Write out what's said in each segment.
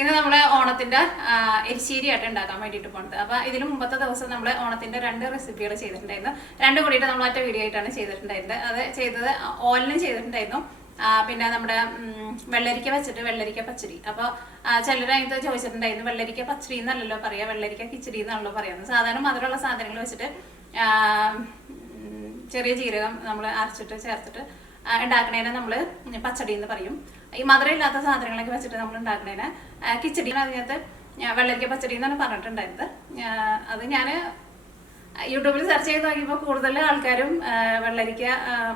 ഇന്ന് നമ്മൾ ഓണത്തിന്റെ എരിശ്ശേരി ആയിട്ട് ഉണ്ടാക്കാൻ വേണ്ടിയിട്ട് പോകുന്നത്. അപ്പോൾ ഇതിന് മുമ്പത്തെ ദിവസം നമ്മൾ ഓണത്തിന്റെ 2 റെസിപ്പികൾ ചെയ്തിട്ടുണ്ടായിരുന്നു. രണ്ടും കൂടിയിട്ട് നമ്മൾ ഒറ്റ വീഡിയോ ആയിട്ടാണ് ചെയ്തിട്ടുണ്ടായിരുന്നത്. അത് ചെയ്തത് ഓലിനും ചെയ്തിട്ടുണ്ടായിരുന്നു, പിന്നെ നമ്മുടെ വെള്ളരിക്ക വെച്ചിട്ട് വെള്ളരിക്ക പച്ചടി. അപ്പോൾ ചിലർ അതിനകത്ത് ചോദിച്ചിട്ടുണ്ടായിരുന്നു, വെള്ളരിക്ക പച്ചടി എന്നല്ലല്ലോ പറയാ, വെള്ളരിക്ക കിച്ചടി എന്നാണല്ലോ പറയാന്ന്. സാധാരണ മധുരമുള്ള സാധനങ്ങൾ വെച്ചിട്ട് ചെറിയ ജീരകം നമ്മൾ അരച്ചിട്ട് ചേർത്തിട്ട് ഉണ്ടാക്കണേനെ നമ്മൾ പച്ചടി എന്ന് പറയും. ഈ മധുരമില്ലാത്ത സാധനങ്ങളൊക്കെ വെച്ചിട്ട് നമ്മൾ ഉണ്ടാക്കണേനെ കിച്ചടി. അതിനകത്ത് വെള്ളരിക്ക പച്ചടി എന്നാണ് പറഞ്ഞിട്ടുണ്ടായിരുന്നത്. അത് ഞാൻ യൂട്യൂബിൽ സെർച്ച് ചെയ്ത് നോക്കിയപ്പോൾ കൂടുതൽ ആൾക്കാരും വെള്ളരിക്ക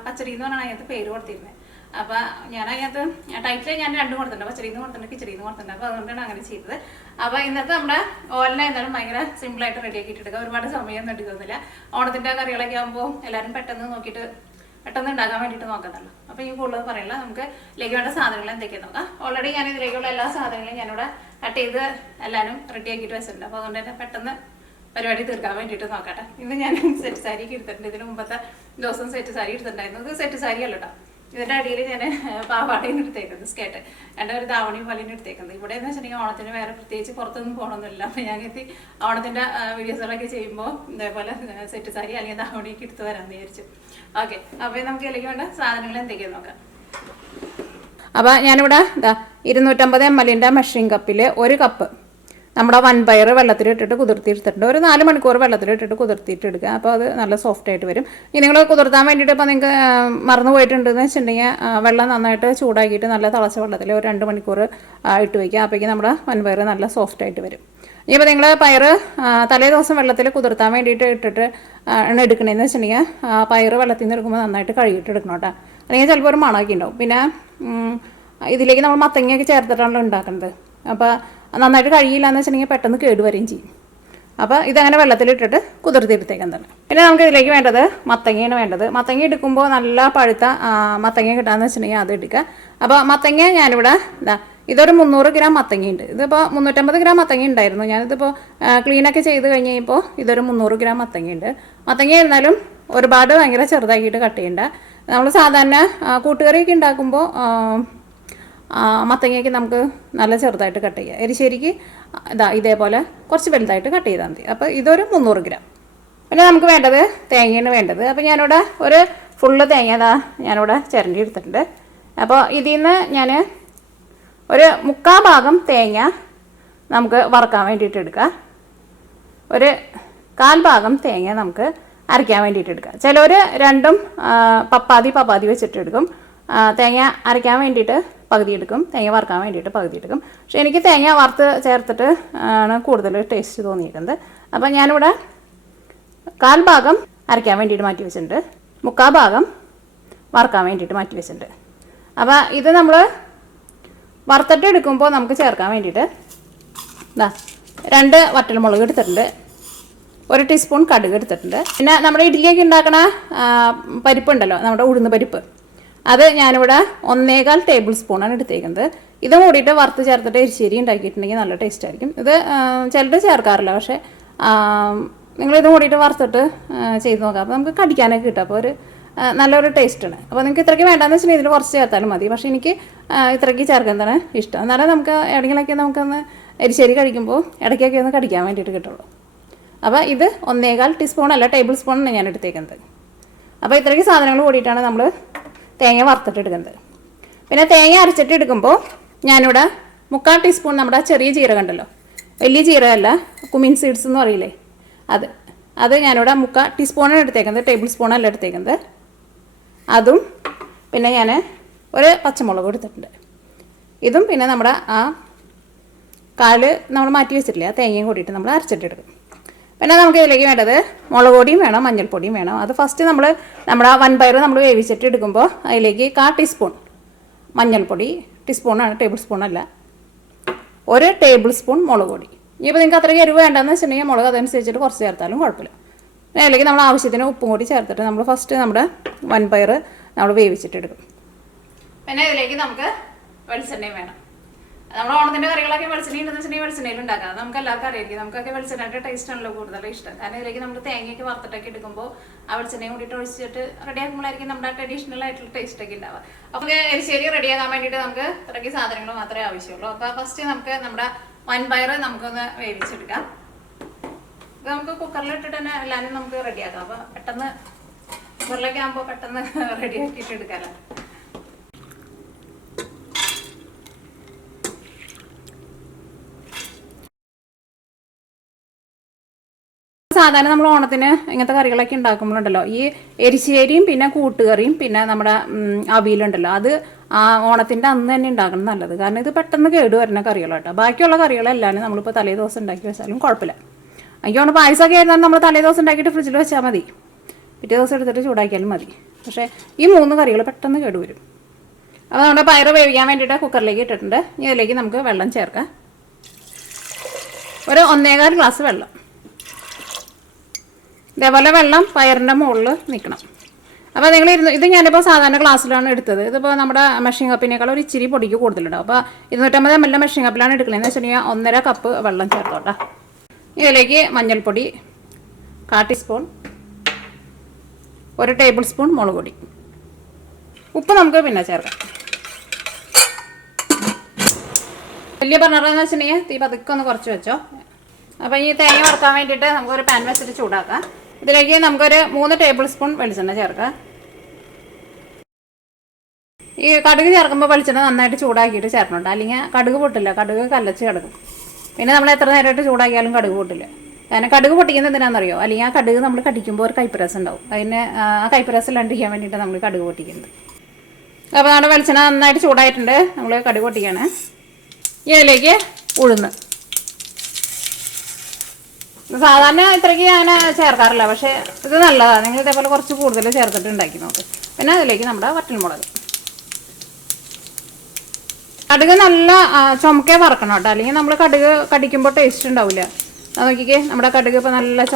പച്ചടി എന്ന് പറഞ്ഞാൽ അതിനകത്ത് പേര് കൊടുത്തിരുന്നത്. അപ്പോൾ ഞാൻ അതിനകത്ത് ടൈറ്റിൽ ഞാൻ രണ്ടും കൊടുത്തിട്ടുണ്ട്, പച്ചടി എന്ന് കൊടുത്തിട്ടുണ്ട്, കിച്ചടി എന്ന് കൊടുത്തിട്ടുണ്ട്. അപ്പോൾ അതുകൊണ്ടാണ് അങ്ങനെ ചെയ്തത്. അപ്പോൾ ഇന്നത്തെ നമ്മുടെ ഓലിനെ എന്തായാലും ഭയങ്കര സിമ്പിളായിട്ട് റെഡിയാക്കിയിട്ട് എടുക്കുക. ഒരുപാട് സമയമൊന്നും എടുക്കുന്നില്ല. ഓണത്തിൻ്റെ കറികളൊക്കെ ആകുമ്പോൾ എല്ലാവരും പെട്ടെന്ന് നോക്കിയിട്ട് പെട്ടെന്ന് ഉണ്ടാക്കാൻ വേണ്ടിയിട്ട് നോക്കുന്നല്ലോ. അപ്പോൾ ഈ കൂടുതൽ പറയില്ല, നമുക്ക് ഇതിലേക്ക് വേണ്ട സാധനങ്ങൾ എന്തൊക്കെയാണ് നോക്കാം. ഓൾറെഡി ഞാൻ ഇതിലേക്കുള്ള എല്ലാ സാധനങ്ങളും ഞാനിവിടെ കട്ട് ചെയ്ത് എല്ലാവരും റെഡിയാക്കിയിട്ട് വെച്ചിട്ടുണ്ട്. അപ്പോൾ അതുകൊണ്ട് തന്നെ പെട്ടെന്ന് പരിപാടി തീർക്കാൻ വേണ്ടിയിട്ട് നോക്കട്ടെ. ഇന്ന് ഞാൻ സെറ്റ് സാരിക്ക് എടുത്തിട്ടുണ്ട്. ഇതിന് മുമ്പത്തെ ദിവസം സെറ്റ് സാരി എടുത്തിട്ടുണ്ടായിരുന്നു. ഇത് സെറ്റ് സാരി അല്ല കേട്ടോ, ഇതിൻ്റെ അടിയിൽ ഞാൻ പാവാടയും എടുത്തേക്കുന്നത്, സ്കേർട്ട് എൻ്റെ ഒരു ധാവണിയും പോലെയും എടുത്തേക്കുന്നത്. ഇവിടെ എന്ന് വെച്ചിട്ടുണ്ടെങ്കിൽ ഓണത്തിന് വേറെ പ്രത്യേകിച്ച് പുറത്തൊന്നും പോകണമെന്നില്ല. അപ്പോൾ ഞാൻ എത്തി ഓണത്തിൻ്റെ വീഡിയോസുകളൊക്കെ ചെയ്യുമ്പോൾ ഇതേപോലെ സെറ്റ് സാരി അല്ലെങ്കിൽ ധാവണിയൊക്കെ എടുത്ത് വരാമെന്ന് വിചാരിച്ചു. ഓക്കെ, അപ്പോൾ നമുക്ക് ഇതിലേക്ക് വേണ്ട സാധനങ്ങൾ എന്തൊക്കെയാണെന്ന് നോക്കാം. അപ്പോൾ ഞാനിവിടെ 250 ml മെഷറിംഗ് കപ്പിൽ 1 കപ്പ് നമ്മുടെ വൻപയർ വെള്ളത്തിലിട്ടിട്ട് കുതിർത്തിയെടുത്തിട്ടുണ്ട്. ഒരു 4 മണിക്കൂർ വെള്ളത്തിലിട്ടിട്ട് കുതിർത്തിയിട്ട് എടുക്കുക. അപ്പോൾ അത് നല്ല സോഫ്റ്റ് ആയിട്ട് വരും. ഇനി നിങ്ങൾ കുതിർത്താൻ വേണ്ടിയിട്ട് ഇപ്പോൾ നിങ്ങൾക്ക് മറന്നു പോയിട്ടുണ്ടെന്ന് വെച്ചിട്ടുണ്ടെങ്കിൽ വെള്ളം നന്നായിട്ട് ചൂടാക്കിയിട്ട് നല്ല തിളച്ച വെള്ളത്തിൽ ഒരു 2 മണിക്കൂർ ഇട്ട് വയ്ക്കുക. അപ്പോഴേക്കും നമ്മുടെ വൻപയർ നല്ല സോഫ്റ്റ് ആയിട്ട് വരും. ഇനിയിപ്പോൾ നിങ്ങൾ പയർ തലേ ദിവസം വെള്ളത്തിൽ കുതിർത്താൻ വേണ്ടിയിട്ട് ഇട്ടിട്ട് എടുക്കണേന്ന് വെച്ചിട്ടുണ്ടെങ്കിൽ പയർ വെള്ളത്തിൽ നിന്ന് എടുക്കുമ്പോൾ നന്നായിട്ട് കഴുകിയിട്ട് എടുക്കണം കേട്ടോ, അല്ലെങ്കിൽ ചിലപ്പോൾ ഒരു മണമൊക്കെ ഉണ്ടാവും. പിന്നെ ഇതിലേക്ക് നമ്മൾ മത്തങ്ങയൊക്കെ ചേർത്തിട്ടാണല്ലോ ഉണ്ടാക്കുന്നത്. അപ്പോൾ നന്നായിട്ട് കഴുകിയില്ല എന്ന് വെച്ചിട്ടുണ്ടെങ്കിൽ പെട്ടെന്ന് കേടുവരികയും ചെയ്യും. അപ്പോൾ ഇതങ്ങനെ വെള്ളത്തിലിട്ടിട്ട് കുതിർത്തിയെടുത്തേക്കാൻ തന്നെ. പിന്നെ നമുക്ക് ഇതിലേക്ക് വേണ്ടത് മത്തങ്ങയാണ് വേണ്ടത്. മത്തങ്ങ എടുക്കുമ്പോൾ നല്ല പഴുത്ത മത്തങ്ങ കിട്ടാമെന്ന് വെച്ചിട്ടുണ്ടെങ്കിൽ അത് എടുക്കുക. അപ്പോൾ മത്തങ്ങ ഞാനിവിടെ ഇതൊരു 300 ഗ്രാം മത്തങ്ങയുണ്ട്. ഇതിപ്പോൾ 350 ഗ്രാം മത്തങ്ങ ഉണ്ടായിരുന്നു. ഞാനിതിപ്പോൾ ക്ലീനൊക്കെ ചെയ്ത് കഴിഞ്ഞപ്പോൾ ഇതൊരു 300 ഗ്രാം മത്തങ്ങയുണ്ട്. മത്തങ്ങ ഇരുന്നാലും ഒരുപാട് ഭയങ്കര ചെറുതാക്കിയിട്ട് കട്ട് ചെയ്യണ്ട. നമ്മൾ സാധാരണ കൂട്ടുകറിയൊക്കെ ഉണ്ടാക്കുമ്പോൾ മത്തങ്ങയ്ക്ക് നമുക്ക് നല്ല ചെറുതായിട്ട് കട്ട് ചെയ്യുക. എരിശ്ശേരിക്ക് ഇതേപോലെ കുറച്ച് വലുതായിട്ട് കട്ട് ചെയ്താൽ മതി. അപ്പോൾ ഇതൊരു 300 ഗ്രാം. പിന്നെ നമുക്ക് വേണ്ടത് തേങ്ങയാണ് വേണ്ടത്. അപ്പോൾ ഞാനിവിടെ ഒരു ഫുള്ള് തേങ്ങ ഞാനിവിടെ ചിരണ്ടി എടുത്തിട്ടുണ്ട്. അപ്പോൾ ഇതിൽ നിന്ന് ഞാൻ ഒരു 3/4 ഭാഗം തേങ്ങ നമുക്ക് വറുക്കാൻ വേണ്ടിയിട്ട് എടുക്കുക. ഒരു 1/4 ഭാഗം തേങ്ങ നമുക്ക് അരയ്ക്കാൻ വേണ്ടിയിട്ട് എടുക്കുക. ചിലർ രണ്ടും പപ്പാതി വെച്ചിട്ട് എടുക്കും. തേങ്ങ അരയ്ക്കാൻ വേണ്ടിയിട്ട് പകുതി എടുക്കും, തേങ്ങ വറുക്കാൻ വേണ്ടിയിട്ട് പകുതി എടുക്കും. പക്ഷേ എനിക്ക് തേങ്ങ വറുത്ത് ചേർത്തിട്ട് ആണ് കൂടുതൽ ടേസ്റ്റ് തോന്നിയിരിക്കുന്നത്. അപ്പം ഞാനിവിടെ 1/4 ഭാഗം അരയ്ക്കാൻ വേണ്ടിയിട്ട് മാറ്റി വെച്ചിട്ടുണ്ട്, 3/4 ഭാഗം വറുക്കാൻ വേണ്ടിയിട്ട് മാറ്റി വെച്ചിട്ടുണ്ട്. അപ്പോൾ ഇത് നമ്മൾ വറുത്തിട്ട് എടുക്കുമ്പോൾ നമുക്ക് ചേർക്കാൻ വേണ്ടിയിട്ട് 2 വറ്റൽമുളക് എടുത്തിട്ടുണ്ട്, 1 ടീസ്പൂൺ കടുക് എടുത്തിട്ടുണ്ട്. പിന്നെ നമ്മുടെ ഇഡ്ഡലിയൊക്കെ ഉണ്ടാക്കണ പരിപ്പുണ്ടല്ലോ, നമ്മുടെ ഉഴുന്ന് പരിപ്പ്, അത് ഞാനിവിടെ 1.25 ടേബിൾ സ്പൂണാണ് എടുത്തേക്കുന്നത്. ഇതും കൂടിയിട്ട് വറുത്ത് ചേർത്തിട്ട് എരിശ്ശേരി ഉണ്ടാക്കിയിട്ടുണ്ടെങ്കിൽ നല്ല ടേസ്റ്റ് ആയിരിക്കും. ഇത് ചിലർ ചേർക്കാറില്ല, പക്ഷേ നിങ്ങളിതും കൂടിയിട്ട് വറുത്തിട്ട് ചെയ്ത് നോക്കാം. അപ്പോൾ നമുക്ക് കടിക്കാനൊക്കെ കിട്ടും. അപ്പോൾ ഒരു നല്ലൊരു ടേസ്റ്റാണ്. അപ്പോൾ നിങ്ങൾക്ക് ഇത്രയ്ക്ക് വേണ്ടാന്ന് വെച്ചാൽ ഇതിൽ കുറച്ച് ചേർത്താലും മതി. പക്ഷേ എനിക്ക് ഇത്രയ്ക്ക് ചേർക്കാൻ തന്നെ ഇഷ്ടം. എന്നാലും നമുക്ക് എവിടെയെങ്കിലൊക്കെ നമുക്കൊന്ന് എരിശ്ശേരി കഴിക്കുമ്പോൾ ഇടയ്ക്കൊക്കെ ഒന്ന് കടിക്കാൻ വേണ്ടിയിട്ട് കിട്ടുള്ളൂ. അപ്പോൾ ഇത് 1.25 ടീസ്പൂണല്ല, ടേബിൾ സ്പൂണാണ് ഞാൻ എടുത്തേക്കുന്നത്. അപ്പോൾ ഇത്രയ്ക്ക് സാധനങ്ങൾ കൂടിയിട്ടാണ് നമ്മൾ തേങ്ങ വറുത്തിട്ട് എടുക്കുന്നത്. പിന്നെ തേങ്ങ അരച്ചിട്ട് എടുക്കുമ്പോൾ ഞാനിവിടെ 3/4 ടീസ്പൂൺ നമ്മുടെ ചെറിയ ജീരകം ഉണ്ടല്ലോ, വലിയ ജീരകമല്ല, കുമിൻ സീഡ്സ് എന്ന് പറയില്ലേ, അത് ഞാനിവിടെ 3/4 ടീസ്പൂണാണ് എടുത്തേക്കുന്നത്, ടേബിൾ സ്പൂണല്ല എടുത്തേക്കുന്നത്. അതും പിന്നെ ഞാൻ ഒരു പച്ചമുളക് എടുത്തിട്ടുണ്ട്. ഇതും പിന്നെ നമ്മുടെ കാല് നമ്മൾ മാറ്റി വെച്ചിട്ടില്ല, തേങ്ങയും കൂടിയിട്ട് നമ്മൾ അരച്ചിട്ടെടുക്കും. പിന്നെ നമുക്ക് ഇതിലേക്ക് വേണ്ടത് മുളക് പൊടിയും വേണം, മഞ്ഞൾപ്പൊടിയും വേണം. അത് ഫസ്റ്റ് നമ്മുടെ വൻപയർ നമ്മൾ വേവിച്ചിട്ട് എടുക്കുമ്പോൾ അതിലേക്ക് 1/4 ടീസ്പൂൺ മഞ്ഞൾപ്പൊടി, ടീസ്പൂണാണ്, ടേബിൾ സ്പൂണല്ല, 1 ടേബിൾ സ്പൂൺ മുളക് പൊടി. ഇനിയിപ്പോൾ നിങ്ങൾക്ക് അത്രയ്ക്ക് എരിവ് വേണ്ടെന്ന് വെച്ചിട്ടുണ്ടെങ്കിൽ മുളക് അതനുസരിച്ചിട്ട് കുറച്ച് ചേർത്താലും കുഴപ്പമില്ല. പിന്നെ അതിലേക്ക് നമ്മൾ ആവശ്യത്തിന് ഉപ്പും കൂടി ചേർത്തിട്ട് നമ്മൾ ഫസ്റ്റ് നമ്മുടെ വൻപയർ നമ്മൾ വേവിച്ചിട്ട് എടുക്കും. പിന്നെ ഇതിലേക്ക് നമുക്ക് വെളിച്ചെണ്ണയും വേണം. നമ്മൾ ഓണത്തിന്റെ കറികളൊക്കെ വെളിച്ചെണ്ണ ഉണ്ടെന്ന് വെച്ചിട്ടുണ്ടെങ്കിൽ വെളിച്ചെണ്ണയിൽ ഉണ്ടാക്കാം. നമുക്ക് എല്ലാവർക്കും അറിയായിരിക്കും. നമുക്കൊക്കെ വെളിച്ചെണ്ണയുടെ ടേസ്റ്റ് ആണല്ലോ കൂടുതൽ ഇഷ്ടം. കാരണം ഇതിലേക്ക് നമ്മൾ തേങ്ങയൊക്കെ വറുത്തിട്ടൊക്കെ എടുക്കുമ്പോൾ ആ വെളിച്ചെണ്ണയും കൂടിയിട്ട് ഒഴിച്ചിട്ട് റെഡിയാക്കുമ്പോഴായിരിക്കും നമ്മുടെ ട്രഡീഷണൽ ആയിട്ടുള്ള ടേസ്റ്റ് ഒക്കെ ഉണ്ടാവുക. അപ്പോൾ എരിശ്ശേരി റെഡിയാക്കാൻ വേണ്ടിയിട്ട് നമുക്ക് ഇത്രയ്ക്ക് സാധനങ്ങൾ മാത്രമേ ആവശ്യമുള്ളൂ. അപ്പോൾ ഫസ്റ്റ് നമുക്ക് നമ്മുടെ വൻപയർ നമുക്കൊന്ന് വേവിച്ചെടുക്കാം. ഇത് നമുക്ക് കുക്കറിൽ ഇട്ടിട്ട് തന്നെ എല്ലാവരും നമുക്ക് റെഡിയാക്കാം. അപ്പോൾ പെട്ടെന്ന് കുക്കറിലേക്ക് ആകുമ്പോൾ പെട്ടെന്ന് റെഡിയാക്കിയിട്ട് എടുക്കാമല്ലോ. സാധാരണ നമ്മൾ ഓണത്തിന് ഇങ്ങനത്തെ കറികളൊക്കെ ഉണ്ടാക്കുമ്പോഴുണ്ടല്ലോ ഈ എരിശ്ശേരിയും പിന്നെ കൂട്ടുകറിയും പിന്നെ നമ്മുടെ അവിയലുണ്ടല്ലോ അത് ഓണത്തിൻ്റെ അന്ന് തന്നെ ഉണ്ടാക്കണം നല്ലത്. കാരണം ഇത് പെട്ടെന്ന് കേട് വരുന്ന കറികളാട്ടോ. ബാക്കിയുള്ള കറികളെല്ലാം നമ്മളിപ്പോൾ തലേ ദിവസം ഉണ്ടാക്കി വെച്ചാലും കുഴപ്പമില്ല. എനിക്ക് തോന്നുന്നു പായസമൊക്കെ ആയിരുന്നാൽ നമ്മൾ തലേ ദിവസം ഉണ്ടാക്കിയിട്ട് ഫ്രിഡ്ജിൽ വെച്ചാൽ മതി, പിറ്റേ ദിവസം എടുത്തിട്ട് ചൂടാക്കിയാലും മതി. പക്ഷേ ഈ 3 കറികൾ പെട്ടെന്ന് കേട് വരും. അപ്പോൾ നമ്മുടെ പയർ വേവിക്കാൻ വേണ്ടിയിട്ട് കുക്കറിലേക്ക് ഇട്ടിട്ടുണ്ട്. ഇതിലേക്ക് നമുക്ക് വെള്ളം ചേർക്കാം. ഒരു 1.25 ഗ്ലാസ് വെള്ളം. ഇതേപോലെ വെള്ളം പയറിൻ്റെ മുകളിൽ നിൽക്കണം. അപ്പോൾ നിങ്ങൾ ഇത് ഞാനിപ്പോൾ സാധാരണ ഗ്ലാസ്സിലാണ് എടുത്തത്. ഇതിപ്പോൾ നമ്മുടെ മെഷീൻ കപ്പിനേക്കാൾ ഒരു ഇച്ചിരി പൊടിക്ക് കൂടുതലുണ്ടാവും. അപ്പോൾ 250 ml മെഷീൻ കപ്പിലാണ് എടുക്കണതെന്ന് വെച്ചിട്ടുണ്ടെങ്കിൽ 1.5 കപ്പ് വെള്ളം ചേർത്തോട്ടെ. ഇതിലേക്ക് മഞ്ഞൾപ്പൊടി 1/4 ടീസ്പൂൺ, 1 ടേബിൾ സ്പൂൺ മുളക് പൊടി, ഉപ്പ് നമുക്ക് പിന്നെ ചേർക്കാം. വലിയ ബർണറെന്ന് വെച്ചിട്ടുണ്ടെങ്കിൽ തീ പതുക്കെ ഒന്ന് കുറച്ച് വെച്ചോ. അപ്പോൾ ഈ തേങ്ങ വറുക്കാൻ വേണ്ടിയിട്ട് നമുക്കൊരു പാൻ വെച്ചിട്ട് ചൂടാക്കാം. ഇതിലേക്ക് നമുക്കൊരു 3 ടേബിൾ സ്പൂൺ വെളിച്ചെണ്ണ ചേർക്കാം. ഈ കടുക് ചേർക്കുമ്പോൾ വെളിച്ചെണ്ണ നന്നായിട്ട് ചൂടാക്കിയിട്ട് ചേർക്കണുണ്ട്, അല്ലെങ്കിൽ കടുക് പൊട്ടില്ല, കടുക് കല്ലച്ച് കിടക്കും. പിന്നെ നമ്മൾ എത്ര നേരമായിട്ട് ചൂടാക്കിയാലും കടുക് പൊട്ടില്ല. കാരണം കടുക് പൊട്ടിക്കുന്നത് എന്തിനാണെന്നറിയോ? അല്ലെങ്കിൽ ആ കടുക് നമ്മൾ കടിക്കുമ്പോൾ ഒരു കൈപ്പരസം ഉണ്ടാവും. അതിന് ആ കൈപ്പരസം ഇല്ലാണ്ടിരിക്കാൻ വേണ്ടിയിട്ട് നമ്മൾ കടുക് പൊട്ടിക്കുന്നത്. അപ്പോൾ നമ്മുടെ വെളിച്ചെണ്ണ നന്നായിട്ട് ചൂടായിട്ടുണ്ട്. നമ്മൾ കടുക് പൊട്ടിക്കുകയാണ്. ഇതിലേക്ക് ഉഴുന്ന് സാധാരണ ഇത്രയ്ക്ക് അങ്ങനെ ചേർക്കാറില്ല, പക്ഷേ ഇത് നല്ലതാണ്. നിങ്ങൾ ഇതേപോലെ കുറച്ച് കൂടുതൽ ചേർത്തിട്ട് ഉണ്ടാക്കി നോക്ക്. പിന്നെ അതിലേക്ക് നമ്മുടെ വറ്റൽമുളക്. കടുക് നല്ല ചുമക്കെ വറക്കണം കേട്ടോ, അല്ലെങ്കിൽ നമ്മൾ കടുക് കടിക്കുമ്പോൾ ടേസ്റ്റ് ഉണ്ടാവില്ല. നോക്കിക്കേ, നമ്മുടെ കടുക് ഇപ്പോൾ നല്ല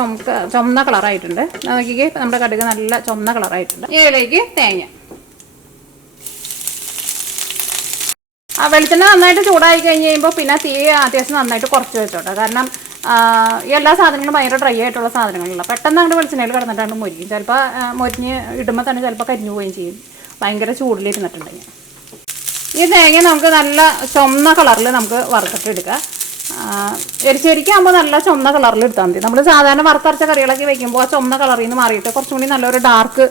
ചുമന്ന കളറായിട്ടുണ്ട്. നോക്കിക്കേ, ഇപ്പം നമ്മുടെ കടുക് നല്ല ചുമന്ന കളറായിട്ടുണ്ട്. ഇതിലേക്ക് തേങ്ങ. വെളിച്ചെണ്ണ നന്നായിട്ട് ചൂടായി കഴിഞ്ഞ് കഴിയുമ്പോൾ പിന്നെ തീ അത്യാവശ്യം നന്നായിട്ട് കുറച്ച് വെച്ചോട്ടെ. കാരണം ഈ എല്ലാ സാധനങ്ങളും ഭയങ്കര ഡ്രൈ ആയിട്ടുള്ള സാധനങ്ങളല്ല. പെട്ടെന്ന് അങ്ങോട്ട് വെളിച്ചെണ്ണയിൽ കിടന്നിട്ടാണ് മൊരിക്കും. ചിലപ്പോൾ മൊരിഞ്ഞ് ഇടുമ്പോൾ തന്നെ ചിലപ്പോൾ കരിഞ്ഞു പോവുകയും ചെയ്യും, ഭയങ്കര ചൂടിലിരുന്നിട്ടുണ്ടെങ്കിൽ. ഈ തേങ്ങ നമുക്ക് നല്ല ചുമന്ന കളറിൽ നമുക്ക് വറുത്തിട്ട് എടുക്കാം. എരിശ്ശേരിക്കാകുമ്പോൾ നല്ല ചുമന്ന കളറിൽ എടുത്താൽ മതി. നമ്മൾ സാധാരണ വറുത്തരച്ച കറികളൊക്കെ വയ്ക്കുമ്പോൾ ആ ചുമന്ന കളറിൽ നിന്ന് മാറിയിട്ട് കുറച്ചും കൂടി നല്ലൊരു ഡാർക്ക്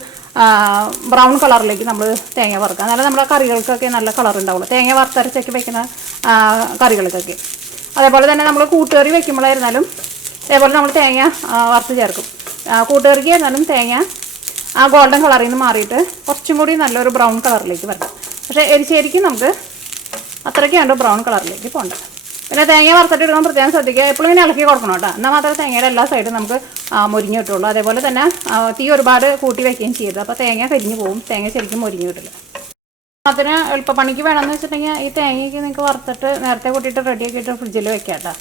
ബ്രൗൺ കളറിലേക്ക് നമ്മൾ തേങ്ങ വറുക്കുക. എന്നാലും നമ്മുടെ കറികൾക്കൊക്കെ നല്ല കളർ ഉണ്ടാവുള്ളൂ, തേങ്ങ വറുത്തരച്ചൊക്കെ വയ്ക്കുന്ന കറികൾക്കൊക്കെ. അതേപോലെ തന്നെ നമ്മൾ കൂട്ടുകറി വയ്ക്കുമ്പോഴായിരുന്നാലും അതേപോലെ നമ്മൾ തേങ്ങ വറുത്ത് ചേർക്കും. കൂട്ടുകറിക്ക് ആയിരുന്നാലും തേങ്ങ ആ ഗോൾഡൻ കളറിൽ നിന്ന് മാറിയിട്ട് കുറച്ചും കൂടി നല്ലൊരു ബ്രൗൺ കളറിലേക്ക് വരണം. പക്ഷേ എരിശ്ശേരിക്ക് നമുക്ക് അത്രയ്ക്കാണ്ട് ബ്രൗൺ കളറിലേക്ക് പോകണ്ട. പിന്നെ തേങ്ങ വറുത്തിട്ട് ഇടുമ്പോൾ പ്രത്യേകം ശ്രദ്ധിക്കുക, എപ്പോഴും ഇങ്ങനെ ഇളക്കി കൊടുക്കണം കേട്ടോ. എന്നാൽ മാത്രമേ തേങ്ങയുടെ എല്ലാ സൈഡും നമുക്ക് മൊരിഞ്ഞ് കിട്ടുള്ളൂ. അതേപോലെ തന്നെ തീ ഒരുപാട് കൂട്ടി വയ്ക്കുകയും ചെയ്യരുത്. അപ്പോൾ തേങ്ങ കരിഞ്ഞ് പോകും, തേങ്ങ ശരിക്കും മൊരിഞ്ഞ് കിട്ടില്ല. അതിന് എളുപ്പപ്പണിക്ക് വേണമെന്ന് വെച്ചിട്ടുണ്ടെങ്കിൽ ഈ തേങ്ങയ്ക്ക് നിങ്ങൾക്ക് വറുത്തിട്ട് നേരത്തെ കൂട്ടിയിട്ട് റെഡിയാക്കിയിട്ട് ഫ്രിഡ്ജിൽ വെക്കാം കേട്ടോ.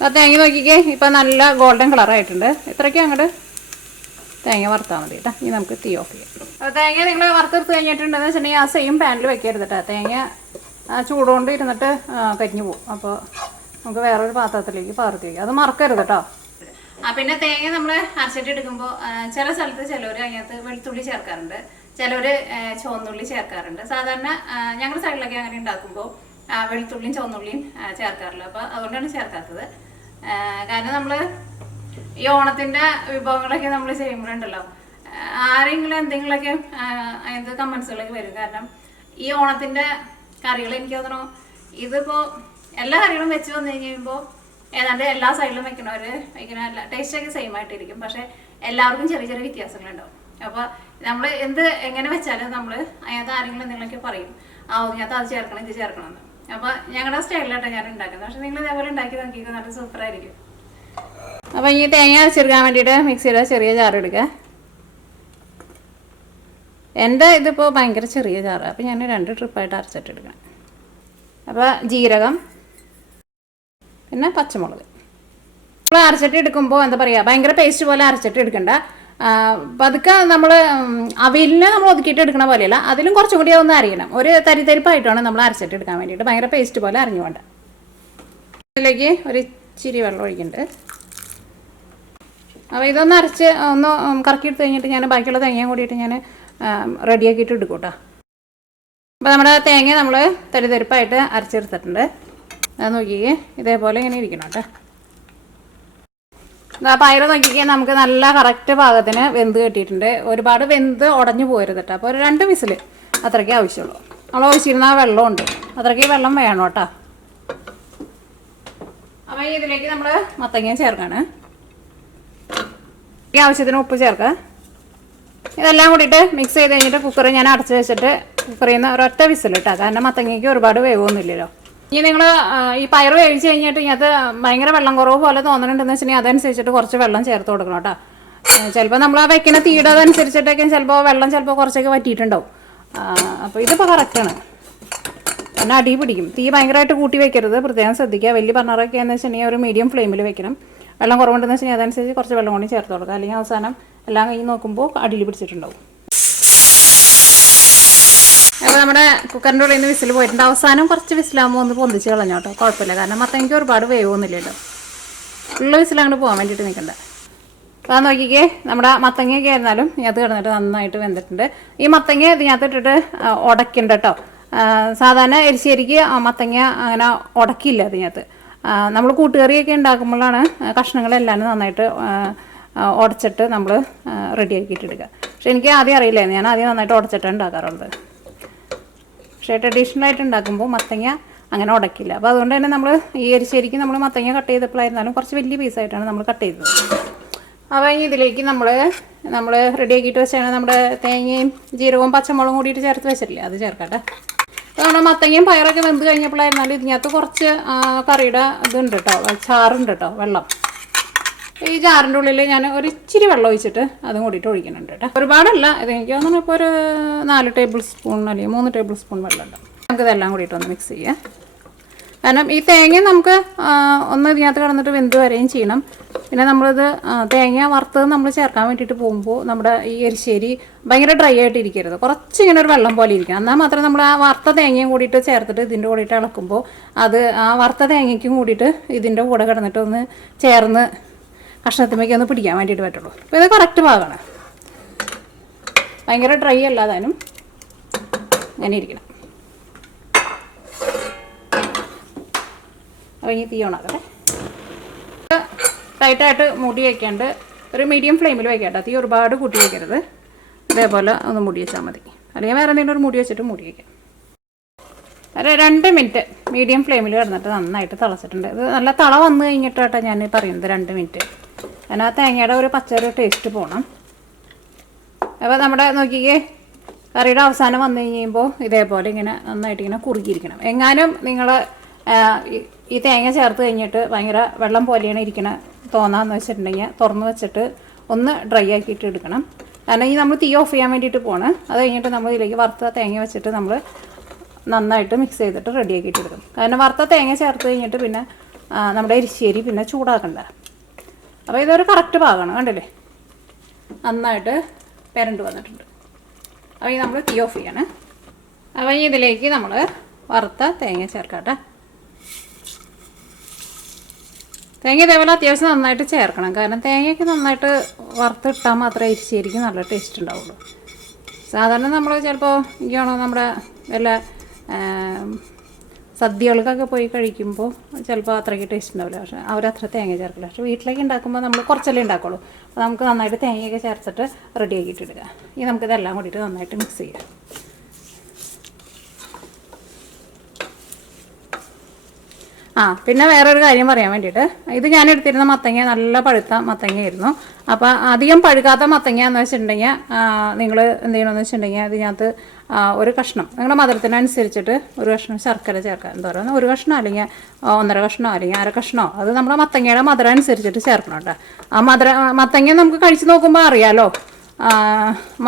ആ തേങ്ങ നോക്കിക്കേ, ഇപ്പം നല്ല ഗോൾഡൻ കളറായിട്ടുണ്ട്. ഇത്രയ്ക്ക് അങ്ങോട്ട് തേങ്ങ വറുത്താൽ മതി കേട്ടോ. ഇനി നമുക്ക് തീ ഓഫ് ചെയ്യാം. അപ്പോൾ തേങ്ങ നിങ്ങൾ വറുത്തെടുത്ത് കഴിഞ്ഞിട്ടുണ്ടെന്ന് വെച്ചിട്ടുണ്ടെങ്കിൽ ആ സെയിം പാനിൽ വെക്കരുത് കേട്ടോ. തേങ്ങ ചൂടുകൊണ്ട് ഇരുന്നിട്ട് കരിഞ്ഞു പോകും. അപ്പോൾ നമുക്ക് വേറൊരു പാത്രത്തിലേക്ക് പകർത്തി വയ്ക്കാം. അത് മറക്കരുത് കേട്ടോ. പിന്നെ തേങ്ങ നമ്മൾ അരച്ചിട്ട് എടുക്കുമ്പോൾ ചില സ്ഥലത്ത് ചിലവർ അതിനകത്ത് വെളുത്തുള്ളി ചേർക്കാറുണ്ട്, ചിലവർ ചുവന്നുള്ളി ചേർക്കാറുണ്ട്. സാധാരണ ഞങ്ങളുടെ സൈഡിലൊക്കെ അങ്ങനെ ഉണ്ടാക്കുമ്പോൾ വെളുത്തുള്ളിയും ചുവന്നുള്ളിയും ചേർക്കാറില്ല. അപ്പോൾ അതുകൊണ്ടാണ് ചേർക്കാത്തത്. കാരണം നമ്മൾ ഈ ഓണത്തിൻ്റെ വിഭവങ്ങളൊക്കെ നമ്മൾ ചെയ്യുമ്പോഴുണ്ടല്ലോ ആരെങ്കിലും എന്തെങ്കിലുമൊക്കെ അതിൻ്റെ കമൻസുകളൊക്കെ വരും. കാരണം ഈ ഓണത്തിൻ്റെ കറികൾ എനിക്ക് തോന്നണു ഇതിപ്പോൾ എല്ലാ കറികളും വെച്ച് വന്നു കഴിയുമ്പോൾ ഏതാണ്ട് എല്ലാ സൈഡിലും വെക്കണവർ വയ്ക്കുന്ന എല്ലാ ടേസ്റ്റൊക്കെ സെയിം ആയിട്ടിരിക്കും. പക്ഷേ എല്ലാവർക്കും ചെറിയ ചെറിയ വ്യത്യാസങ്ങളുണ്ടാവും. അപ്പോൾ നമ്മൾ എങ്ങനെ വെച്ചാലും നമ്മൾ അതിനകത്ത് ആരെങ്കിലും എന്തെങ്കിലുമൊക്കെ പറയും, അതിനകത്ത് അത് ചേർക്കണം ഇത് ചേർക്കണം എന്ന്. അപ്പോൾ ഞങ്ങളുടെ സ്റ്റൈലിലാട്ടോ ഞാൻ ഉണ്ടാക്കുന്നത്. പക്ഷേ നിങ്ങൾ ഇതേപോലെ ഉണ്ടാക്കി നോക്കിയിട്ട് നല്ല സൂപ്പറായിരിക്കും. അപ്പോൾ ഈ തേങ്ങ അരച്ചെടുക്കാൻ വേണ്ടിയിട്ട് മിക്സിയുടെ ചെറിയ ജാർ എടുക്കുക. എൻ്റെ ഇതിപ്പോൾ ഭയങ്കര ചെറിയ ജാറ്, അപ്പോൾ ഞാൻ 2 ട്രിപ്പായിട്ട് അരച്ചിട്ടെടുക്കണം. അപ്പോൾ ജീരകം പിന്നെ പച്ചമുളക് നമ്മൾ അരച്ചിട്ട് എടുക്കുമ്പോൾ എന്താ പറയുക, ഭയങ്കര പേസ്റ്റ് പോലെ അരച്ചിട്ട് എടുക്കണ്ട. പതുക്കെ നമ്മൾ അവിയലിനെ നമ്മൾ ഒതുക്കിയിട്ട് എടുക്കണ പോലെയല്ല, അതിലും കുറച്ചും കൂടി ഒന്ന് അരിയണം. ഒരു തരിപ്പായിട്ടാണ് നമ്മൾ അരച്ചിട്ട് എടുക്കാൻ വേണ്ടിയിട്ട്, ഭയങ്കര പേസ്റ്റ് പോലെ അരിഞ്ഞുകൊണ്ട്. ഇതിലേക്ക് ഒരു ഇച്ചിരി വെള്ളം ഒഴിക്കുന്നുണ്ട്. അപ്പോൾ ഇതൊന്ന് അരച്ച് ഒന്ന് കറക്കിയെടുത്ത് കഴിഞ്ഞിട്ട് ഞാൻ ബാക്കിയുള്ള തേങ്ങയും കൂടിയിട്ട് ഞാൻ റെഡിയാക്കിയിട്ട് എടുക്കും കേട്ടോ. അപ്പോൾ നമ്മുടെ തേങ്ങ നമ്മൾ തരിപ്പായിട്ട് അരച്ചെടുത്തിട്ടുണ്ട്. അത് നോക്കിക്കേ, ഇതേപോലെ ഇങ്ങനെ ഇരിക്കണം കേട്ടോ. പയറ് നോക്കിക്കാൻ നമുക്ക് നല്ല കറക്റ്റ് പാകത്തിന് വെന്ത് കെട്ടിയിട്ടുണ്ട്. ഒരുപാട് വെന്ത് ഉടഞ്ഞു പോരുത് കേട്ടോ. അപ്പോൾ ഒരു 2 വിസിൽ അത്രയ്ക്ക് ആവശ്യമുള്ളൂ. നമ്മൾ ഒഴിച്ചിരുന്ന വെള്ളമുണ്ട്, അത്രയ്ക്ക് വെള്ളം വേണം കേട്ടോ. അപ്പോൾ ഇതിലേക്ക് നമ്മൾ മത്തങ്ങ ചേർക്കാണ്. ഈ ആവശ്യത്തിന് ഉപ്പ് ചേർക്കുക. ഇതെല്ലാം കൂടിയിട്ട് മിക്സ് ചെയ്ത് കഴിഞ്ഞിട്ട് കുക്കറിൽ ഞാൻ അടച്ച് വെച്ചിട്ട് കുക്കറിൽ നിന്ന് ഒരൊറ്റ വിസിൽ ഇട്ടാൽ, കാരണം മത്തങ്ങയ്ക്ക് ഒരുപാട് വേവൊന്നുമില്ലല്ലോ. ഇനി നിങ്ങൾ ഈ പയർ വേവിച്ച് കഴിഞ്ഞിട്ട് ഇതിനകത്ത് ഭയങ്കര വെള്ളം കുറവ് പോലെ തോന്നുന്നുണ്ടെന്ന് വെച്ചിട്ടുണ്ടെങ്കിൽ അതനുസരിച്ചിട്ട് കുറച്ച് വെള്ളം ചേർത്ത് കൊടുക്കണം കേട്ടോ. ചിലപ്പോൾ നമ്മൾ ആ വെക്കുന്ന തീയുടെ അതനുസരിച്ചിട്ടൊക്കെ ചിലപ്പോൾ വെള്ളം ചിലപ്പോൾ കുറച്ചൊക്കെ വറ്റിയിട്ടുണ്ടാവും. അപ്പോൾ ഇതിപ്പോൾ കറക്റ്റാണ്. പിന്നെ അടി പിടിക്കും. തീ ഭയങ്കരമായിട്ട് കൂട്ടി വെക്കരുത്, പ്രത്യേകം ശ്രദ്ധിക്കുക. വലിയ ബർണറൊക്കെ എന്ന് വെച്ചിട്ടുണ്ടെങ്കിൽ ഒരു മീഡിയം ഫ്ലെയിമിൽ വെക്കണം. വെള്ളം കുറവുണ്ടെന്ന് വെച്ചിട്ടുണ്ടെങ്കിൽ അതനുസരിച്ച് കുറച്ച് വെള്ളം കൂടി ചേർത്ത് കൊടുക്കുക. അല്ലെങ്കിൽ അവസാനം എല്ലാം കഴിഞ്ഞ് നോക്കുമ്പോൾ അടിയിൽ പിടിച്ചിട്ടുണ്ടാവും. അപ്പോൾ നമ്മുടെ കുക്കറിൻ്റെ ഉള്ളിൽ നിന്ന് വിസിൽ പോയിട്ടുണ്ട്. അവസാനം കുറച്ച് വിസിലാകുമ്പോൾ ഒന്ന് പൊന്തിച്ച് കളഞ്ഞോട്ടോ, കുഴപ്പമില്ല. കാരണം മത്തങ്ങയ്ക്ക് ഒരുപാട് വേവൊന്നുമില്ലല്ലോ. ഉള്ള വിസിലങ്ങോട്ട് പോകാൻ വേണ്ടിയിട്ട് നിൽക്കണ്ട. അപ്പോൾ അത് നോക്കിക്കേ, നമ്മുടെ മത്തങ്ങയൊക്കെ ആയിരുന്നാലും ഇതിനകത്ത് കിടന്നിട്ട് നന്നായിട്ട് വെന്തിട്ടുണ്ട്. ഈ മത്തങ്ങ ഇതിനകത്ത് ഇട്ടിട്ട് ഉടയ്ക്കണ്ട കേട്ടോ. സാധാരണ എരിശ്ശേരിക്ക് മത്തങ്ങ അങ്ങനെ ഉടക്കില്ല ഇതിനകത്ത്. നമ്മൾ കൂട്ടുകറിയൊക്കെ ഉണ്ടാക്കുമ്പോഴാണ് കഷ്ണങ്ങളെല്ലാം നന്നായിട്ട് ഉടച്ചിട്ട് നമ്മൾ റെഡിയാക്കിയിട്ട് എടുക്കുക. പക്ഷെ എനിക്ക് ആദ്യം അറിയില്ലായിരുന്നു, ഞാൻ ആദ്യം നന്നായിട്ട് ഉടച്ചിട്ടാണ് ഉണ്ടാക്കാറുള്ളത്. പക്ഷേ ട്രഡീഷണലായിട്ട് ഉണ്ടാക്കുമ്പോൾ മത്തങ്ങ അങ്ങനെ ഉടക്കില്ല. അപ്പോൾ അതുകൊണ്ട് തന്നെ നമ്മൾ ഈ എരിശ്ശേരിക്ക് നമ്മൾ മത്തങ്ങ കട്ട് ചെയ്തപ്പോഴായിരുന്നാലും കുറച്ച് വലിയ പീസായിട്ടാണ് നമ്മൾ കട്ട് ചെയ്തത്. അപ്പോൾ ഇതിലേക്ക് നമ്മൾ റെഡിയാക്കിയിട്ട് വെച്ചാണ് നമ്മുടെ തേങ്ങയും ജീരകവും പച്ചമുളകും കൂടിയിട്ട് ചേർത്ത് വെച്ചിട്ടില്ലേ, അത് ചേർക്കട്ടെ. അപ്പോൾ നമ്മുടെ മത്തങ്ങയും പയറൊക്കെ വെന്ത് കഴിഞ്ഞപ്പോഴായിരുന്നാലും ഇതിനകത്ത് കുറച്ച് കറിയുടെ ഇതുണ്ട് കേട്ടോ, ചാറുണ്ട് കേട്ടോ, വെള്ളം. ഈ ജാറിൻ്റെ ഉള്ളിൽ ഞാൻ ഒരു ഇച്ചിരി വെള്ളം ഒഴിച്ചിട്ട് അതും കൂടിയിട്ട് ഒഴിക്കുന്നുണ്ട് കേട്ടോ. ഒരുപാടല്ല, ഇത് എനിക്ക് തോന്നുന്നു ഇപ്പോൾ ഒരു 4 ടേബിൾ സ്പൂൺ അല്ലെങ്കിൽ 3 ടേബിൾ സ്പൂൺ വെള്ളം ഉണ്ട്. നമുക്കിതെല്ലാം കൂടിയിട്ട് ഒന്ന് മിക്സ് ചെയ്യാം. കാരണം ഈ തേങ്ങ നമുക്ക് ഒന്ന് ഇതിനകത്ത് കിടന്നിട്ട് വെന്ത് വരെയും ചെയ്യണം. പിന്നെ നമ്മളിത് തേങ്ങ വറുത്തത് നമ്മൾ ചേർക്കാൻ വേണ്ടിയിട്ട് പോകുമ്പോൾ നമ്മുടെ ഈ എരിശ്ശേരി ഭയങ്കര ഡ്രൈ ആയിട്ട് ഇരിക്കരുത്, കുറച്ചിങ്ങനെ ഒരു വെള്ളം പോലെ ഇരിക്കണം. എന്നാൽ മാത്രമേ നമ്മൾ ആ വറുത്ത തേങ്ങയും കൂടിയിട്ട് ചേർത്തിട്ട് ഇതിൻ്റെ കൂടിയിട്ട് ഇളക്കുമ്പോൾ അത് ആ വറുത്ത തേങ്ങയ്ക്കും കൂടിയിട്ട് ഇതിൻ്റെ കൂടെ കിടന്നിട്ട് ഒന്ന് ചേർന്ന് കഷ്ണത്തിലേക്ക് ഒന്ന് പിടിക്കാൻ വേണ്ടിയിട്ട് പറ്റുള്ളൂ. അപ്പോൾ ഇത് കറക്റ്റ് പാകമാണ്, ഭയങ്കര ഡ്രൈ അല്ലാതാനും അങ്ങനെ ഇരിക്കണം. അപ്പോൾ ഇനി തീ ഓണാക്കട്ടെ. ടൈറ്റായിട്ട് മൂടി വയ്ക്കാണ്ട് ഒരു മീഡിയം ഫ്ലെയിമിൽ വയ്ക്കാം. തീ ഒരുപാട് കൂട്ടി വയ്ക്കരുത്, ഇതേപോലെ ഒന്ന് മൂടി വെച്ചാൽ മതി. അല്ലെങ്കിൽ വേറെ എന്തെങ്കിലും ഒരു മൂടി വെച്ചിട്ട് മൂടി വയ്ക്കാം. ഒരു 2 മിനിറ്റ് മീഡിയം ഫ്ലെയിമിൽ കിടന്നിട്ട് നന്നായിട്ട് തിളച്ചിട്ടുണ്ട്. ഇത് നല്ല തള വന്നു കഴിഞ്ഞിട്ടാണ് ഞാൻ പറയുന്നത് 2 മിനിറ്റ്. കാരണം ആ തേങ്ങയുടെ ഒരു പച്ചരി ടേസ്റ്റ് പോകണം. അപ്പോൾ നമ്മുടെ നോക്കിക്കേ, കറിയുടെ അവസാനം വന്നു കഴിയുമ്പോൾ ഇതേപോലെ ഇങ്ങനെ നന്നായിട്ട് ഇങ്ങനെ കുറുകിയിരിക്കണം. എങ്ങാനും നിങ്ങൾ ഈ തേങ്ങ ചേർത്ത് കഴിഞ്ഞിട്ട് ഭയങ്കര വെള്ളം പോലെയാണ് ഇരിക്കണ തോന്നാന്ന് വെച്ചിട്ടുണ്ടെങ്കിൽ തുറന്ന് വെച്ചിട്ട് ഒന്ന് ഡ്രൈ ആക്കിയിട്ട് എടുക്കണം. കാരണം ഈ നമ്മൾ തീ ഓഫ് ചെയ്യാൻ വേണ്ടിയിട്ട് പോകണം. അത് കഴിഞ്ഞിട്ട് നമ്മൾ ഇതിലേക്ക് വറുത്ത തേങ്ങ വെച്ചിട്ട് നമ്മൾ നന്നായിട്ട് മിക്സ് ചെയ്തിട്ട് റെഡിയാക്കിയിട്ട് എടുക്കും. കാരണം വറുത്ത തേങ്ങ ചേർത്ത് കഴിഞ്ഞിട്ട് പിന്നെ നമ്മുടെ എരിശ്ശേരി പിന്നെ ചൂടാക്കണ്ട. അപ്പോൾ ഇതൊരു കറക്റ്റ് പാകമാണ്, കണ്ടില്ലേ, നന്നായിട്ട് പെരണ്ട് വന്നിട്ടുണ്ട്. അപ്പോൾ ഈ നമ്മൾ തീ ഓഫ് ചെയ്യണം. അപ്പോൾ ഇതിലേക്ക് നമ്മൾ വറുത്ത തേങ്ങ ചേർക്കട്ടെ. തേങ്ങ ഇതേപോലെ അത്യാവശ്യം നന്നായിട്ട് ചേർക്കണം. കാരണം തേങ്ങയ്ക്ക് നന്നായിട്ട് വറുത്തിട്ടാൽ മാത്രമേ എരിശ്ശേരിക്ക് നല്ല ടേസ്റ്റ് ഉണ്ടാവുള്ളൂ. സാധാരണ നമ്മൾ ചിലപ്പോൾ എനിക്കാണോ നമ്മുടെ വല്ല സദ്യകൾക്കൊക്കെ പോയി കഴിക്കുമ്പോൾ ചിലപ്പോൾ അത്രയ്ക്ക് ടേസ്റ്റ് ഉണ്ടാവില്ല. പക്ഷേ അവരത്ര തേങ്ങ ചേർക്കില്ല. പക്ഷേ വീട്ടിലേക്ക് ഉണ്ടാക്കുമ്പോൾ നമ്മൾ കുറച്ചല്ലേ ഉണ്ടാക്കുള്ളൂ. അപ്പോൾ നമുക്ക് നന്നായിട്ട് തേങ്ങയൊക്കെ ചേർത്തിട്ട് റെഡിയാക്കിയിട്ട് ഇടുക. ഇനി നമുക്കിതെല്ലാം കൂടിയിട്ട് നന്നായിട്ട് മിക്സ് ചെയ്യാം. പിന്നെ വേറൊരു കാര്യം പറയാൻ വേണ്ടിയിട്ട്, ഇത് ഞാൻ എടുത്തിരുന്ന മത്തങ്ങ നല്ല പഴുത്ത മത്തങ്ങയായിരുന്നു. അപ്പോൾ അധികം പഴുക്കാത്ത മത്തങ്ങ എന്ന് വെച്ചിട്ടുണ്ടെങ്കിൽ നിങ്ങൾ എന്ത് ചെയ്യണമെന്ന് വെച്ചിട്ടുണ്ടെങ്കിൽ അതിനകത്ത് ഒരു കഷ്ണം നിങ്ങളുടെ മധുരത്തിനനുസരിച്ചിട്ട് ഒരു കഷ്ണം ശർക്കര ചേർക്കാം. എന്താ പറയുക, ഒരു കഷ്ണം അല്ലെങ്കിൽ 1.5 കഷ്ണമോ അല്ലെങ്കിൽ 1/2 കഷ്ണമോ, അത് നമ്മുടെ മത്തങ്ങയുടെ മധുരം അനുസരിച്ചിട്ട് ചേർക്കണം കേട്ടോ. ആ മത്തങ്ങ നമുക്ക് കഴിച്ച് നോക്കുമ്പോൾ അറിയാമല്ലോ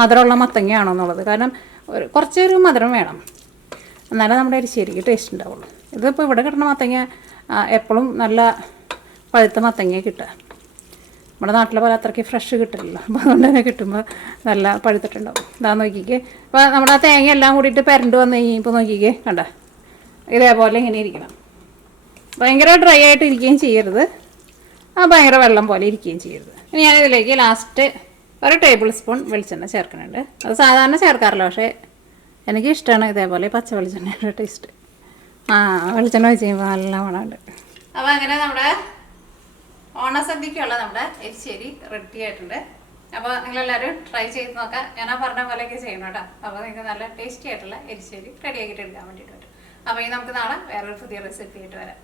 മധുരമുള്ള മത്തങ്ങയാണോ എന്നുള്ളത്. കാരണം കുറച്ചൊരു മധുരം വേണം, എന്നാലേ നമ്മുടെ എരിശ്ശേരിക്ക് ടേസ്റ്റ് ഉണ്ടാവുള്ളൂ. ഇതിപ്പോൾ ഇവിടെ കിട്ടുന്ന മത്തങ്ങ എപ്പോഴും നല്ല പഴുത്ത മത്തങ്ങ കിട്ടുക. നമ്മുടെ നാട്ടിലെ പോലെ അത്രയ്ക്ക് ഫ്രഷ് കിട്ടില്ലല്ലോ. അപ്പോൾ അതുകൊണ്ട് തന്നെ കിട്ടുമ്പോൾ നല്ല പഴുത്തിട്ടുണ്ടാവും. ഇതാ നോക്കിക്കേ. അപ്പോൾ നമ്മുടെ ആ തേങ്ങ എല്ലാം കൂടിയിട്ട് പെരണ്ട് വന്ന് കഴിഞ്ഞപ്പോൾ നോക്കിക്കേ, കണ്ട ഇതേപോലെ ഇങ്ങനെ ഇരിക്കണം. ഭയങ്കര ഡ്രൈ ആയിട്ട് ഇരിക്കുകയും ചെയ്യരുത്, ഭയങ്കര വെള്ളം പോലെ ഇരിക്കുകയും ചെയ്യരുത്. ഇനി ഞാനിതിലേക്ക് ലാസ്റ്റ് 1 ടേബിൾ സ്പൂൺ വെളിച്ചെണ്ണ ചേർക്കുന്നുണ്ട്. അത് സാധാരണ ചേർക്കാറില്ല, പക്ഷേ എനിക്ക് ഇഷ്ടമാണ് ഇതേപോലെ പച്ച വെളിച്ചെണ്ണയുടെ ടേസ്റ്റ്. വെളിച്ചെണ്ണ വെച്ച് കഴിയുമ്പോൾ നല്ല മണമുണ്ട്. അപ്പോൾ അങ്ങനെ നമ്മുടെ ഓണസദ്യക്കുള്ള നമ്മുടെ എരിശ്ശേരി റെഡി ആയിട്ടുണ്ട്. അപ്പോൾ നിങ്ങളെല്ലാവരും ട്രൈ ചെയ്ത് നോക്കാം. ഞാൻ പറഞ്ഞ പോലെയൊക്കെ ചെയ്യണം കേട്ടോ. അപ്പോൾ നിങ്ങൾക്ക് നല്ല ടേസ്റ്റി ആയിട്ടുള്ള എരിശ്ശേരി റെഡി ആക്കിയിട്ട് എടുക്കാൻ വേണ്ടിയിട്ട് പറ്റും. അപ്പോൾ ഇനി നമുക്ക് നാളെ വേറൊരു പുതിയ റെസിപ്പി ആയിട്ട് വരാം.